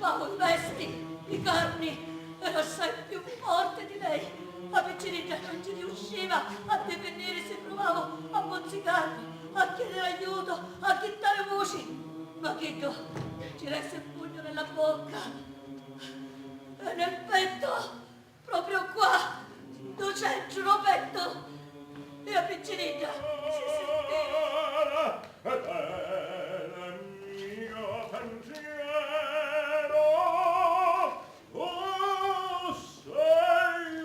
zuppavo i vesti, i carni, ero assai più forte di lei. La piccinina non ci riusciva a devenire se provavo a mozzicarmi, a chiedere aiuto, a chittare voci. Ma Chito ci resse il pugno nella bocca e nel petto, proprio qua, dove c'è il giuro petto, e la piccinina si sentiva. Ed è il mio pensiero, oh, sei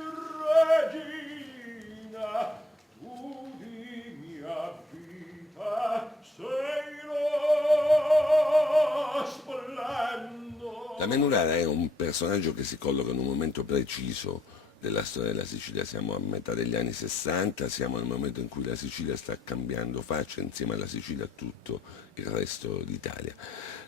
regina, tu di mia vita sei lo splendore. La Menurara è un personaggio che si colloca in un momento preciso della storia della Sicilia. Siamo a metà degli anni 60, siamo nel momento in cui la Sicilia sta cambiando faccia, insieme alla Sicilia a tutto il resto d'Italia.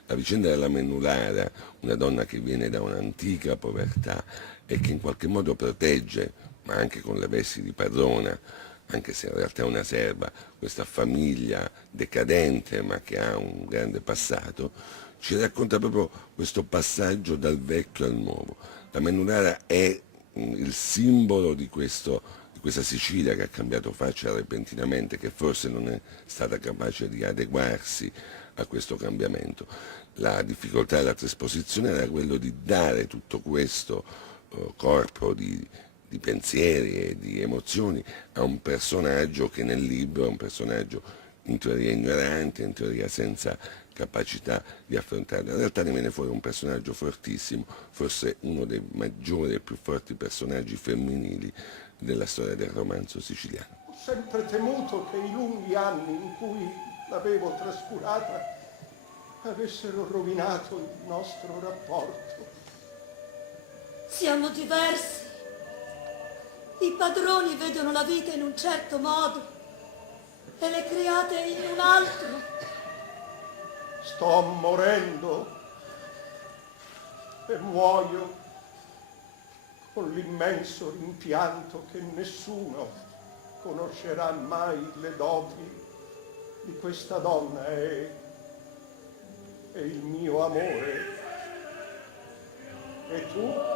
La vicenda della Menurara, una donna che viene da un'antica povertà e che in qualche modo protegge, ma anche con le vesti di padrona, anche se in realtà è una serva, questa famiglia decadente ma che ha un grande passato, ci racconta proprio questo passaggio dal vecchio al nuovo. La Menurara è il simbolo di questa Sicilia che ha cambiato faccia repentinamente, che forse non è stata capace di adeguarsi a questo cambiamento. La difficoltà della trasposizione era quello di dare tutto questo corpo di pensieri e di emozioni a un personaggio che nel libro è un personaggio in teoria ignorante, in teoria senza capacità di affrontarlo. In realtà ne viene fuori un personaggio fortissimo, forse uno dei maggiori e più forti personaggi femminili della storia del romanzo siciliano. Ho sempre temuto che i lunghi anni in cui l'avevo trascurata avessero rovinato il nostro rapporto. Siamo diversi. I padroni vedono la vita in un certo modo e le criate in un altro. Sto morendo e muoio con l'immenso rimpianto che nessuno conoscerà mai le doti di questa donna e il mio amore. E tu?